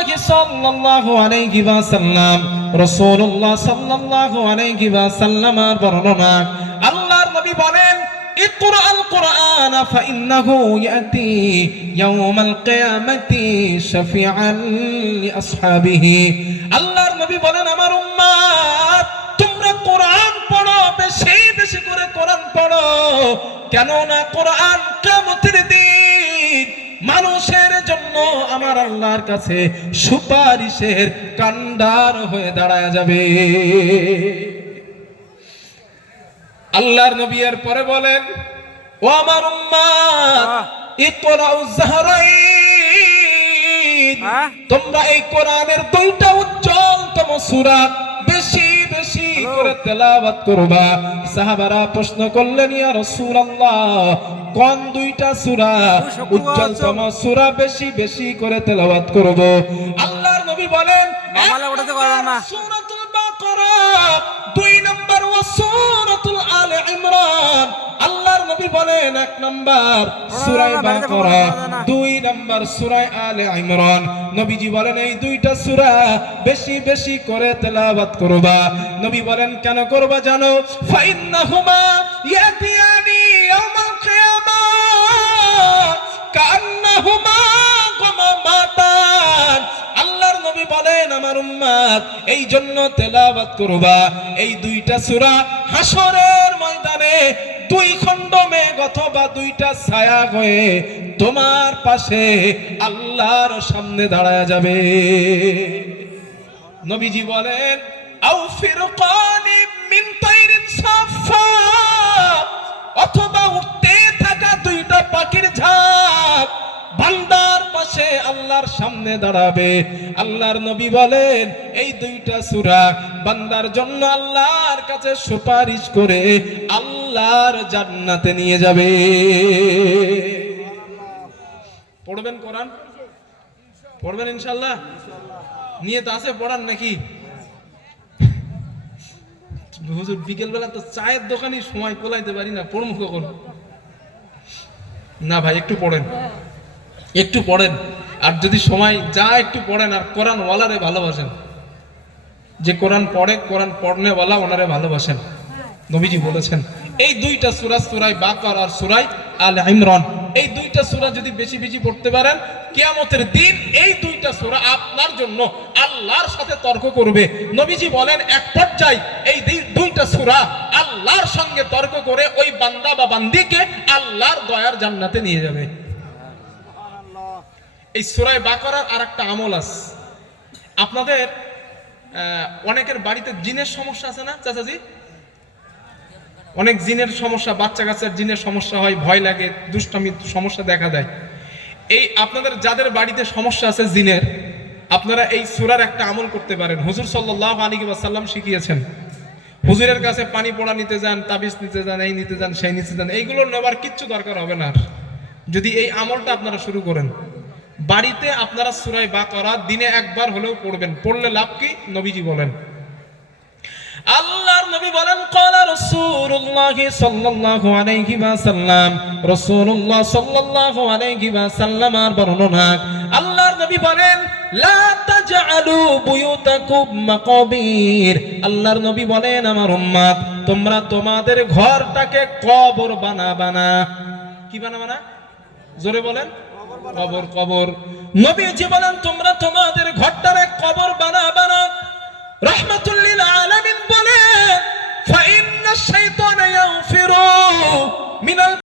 সাল্লাল্লাহু আলাইহি ওয়াসাল্লাম রাসূলুল্লাহ সাল্লাল্লাহু আলাইহি ওয়াসাল্লামের বর্ণনা আল্লাহর নবী বলেন ইকরাল কুরআন ফাইন্নাহু ইয়াতি ইয়াউমাল কিয়ামাতি শাফিআন লিআসহাবিহি আল্লাহর নবী বলেন আমার উম্মত তোমরা কোরআন পড়ো বেশি বেশি করে কোরআন পড়ো কেন না কোরআন কিয়ামতের দিন মানুষের জন্য আমার আল্লাহর কাছে সুপারিশের কান্ডার হয়ে দাঁড়ায় যাবে আল্লাহর নবী এর পরে বলেন ও আমার উম্মত ইকরাউজ যাহরাইন তোমরা এই কোরআনের দুইটা উজ্জ্বলতম সূরা বেশি বেশি করে তেলাওয়াত করবা সাহাবারা প্রশ্ন করলেন ইয়া রাসূলুল্লাহ কোন দুইটা সূরা উজ্জ্বলতম সূরা বেশি বেশি করে তেলাওয়াত করব আল্লাহর নবী বলেন মামলা ওঠাতে পারবেন না সূরাতুল বাকারা 2 নম্বর ও সূরাতুল আলে ইমরান আল্লাহর নবী বলেন 1 নম্বর সূরা বাকারা 2 নম্বর সূরা আলে ইমরান নবীজি বলেন এই দুইটা সূরা বেশি বেশি করে তেলাওয়াত করবা নবী বলেন কেন করবা জানো ফাইন্নাহুমা ইয়াতিয়ানি ইয়াউমাল কিয়ামা কান্নাহুমা গামামাতান আল্লাহর নবী বলেন আমার উম্মত এই জন্য তেলাওয়াত করবা এই দুইটা সূরা হাসরের ময়দানে দুই খণ্ড মেঘ অথবা দুইটা ছায়া হয়ে তোমার পাশে আল্লাহর সামনে দাঁড়ায় যাবে নবীজি বলেন আও ফিরকানি মিন তাইরিন সাফা অথবা উঠতে থাকা দুইটা পাখির ঝাঁক বান্দার পাশে আল্লাহর সামনে দাঁড়াবে আল্লাহর নবী বলেন এই দুইটা সূরা বান্দার জন্য আল্লাহর কাছে সুপারিশ করে আল্লাহর জান্নাতে নিয়ে যাবে পড়বেন কোরআন পড়বেন ইনশাআল্লাহ নিয়ত আছে পড়ার নাকি হুজুর বিকেল বেলা তো চায়ের দোকানে সময় কোলাইতে পারি না পড়মু কখন না ভাই একটু পড়েন একটু পড়েন আর যদি সময় যা একটু পড়েন আর কোরআন ওয়ালারে ভালোবাসেন যে কোরআন পড়ে কোরআন পড়নে ওয়ালা ওনারে ভালোবাসেন নবীজি বলেছেন এই দুইটা সূরা সূরা বাকারা আর সূরা আলে ইমরান এই দুইটা সূরা যদি বেশি বেশি পড়তে পারেন কিয়ামতের দিন এই দুইটা সূরা আপনার জন্য আল্লাহর সাথে তর্ক করবে নবীজি বলেন এক পর্যায়ে এই দুইটা সূরা আল্লাহর সঙ্গে তর্ক করে ওই বান্দা বা বান্দিকে আল্লাহর দয়ার জান্নাতে নিয়ে যাবে এই সূরা বাকারার আরেকটা আমল আছে আপনাদের অনেকের বাড়িতে জিনের সমস্যা আছে না চাচাজি অনেক জিনের সমস্যা বাচ্চা কাচ্চার জিনের সমস্যা হয় ভয় লাগে দুষ্টামি সমস্যা দেখা দেয় এই আপনাদের যাদের বাড়িতে সমস্যা আছে জিনের আপনারা এই সূরার একটা আমল করতে পারেন হুজুর সাল্লাল্লাহু আলাইহি ওয়াসাল্লাম শিখিয়েছেন হুজুরের কাছে পানি পড়া নিতে যান তাবিজ নিতে যান এই নিতে যান সেই নিতে যান এইগুলো নেবার কিচ্ছু দরকার হবে না যদি এই আমলটা আপনারা শুরু করেন বাড়িতে আপনারা সূরা বাকারা দিনে একবার হলেও পড়বেন পড়লে লাভ কি নবীজি বলেন আল্লাহর নবী বলেন ক্বালা রাসূলুল্লাহ সাল্লাল্লাহু আলাইহি ওয়াসাল্লাম রাসূলুল্লাহ সাল্লাল্লাহু আলাইহি ওয়াসাল্লামের বর্ণনা আল্লাহর নবী বলেন লা তাজআলু বুয়ুতাকুম মাকাবির আল্লাহর নবী বলেন আমার উম্মত তোমরা তোমাদের ঘরটাকে কবর বানাবা না কি বানাবা না জোরে বলেন কবর কবর নবীজি বলেন তোমরা তোমাদের ঘরটারে কবর বানাবা না রাহমাতুল লিল আলামিন বলেন ফাইন্নাশ শাইতানা ইয়াগফিরু মিনাল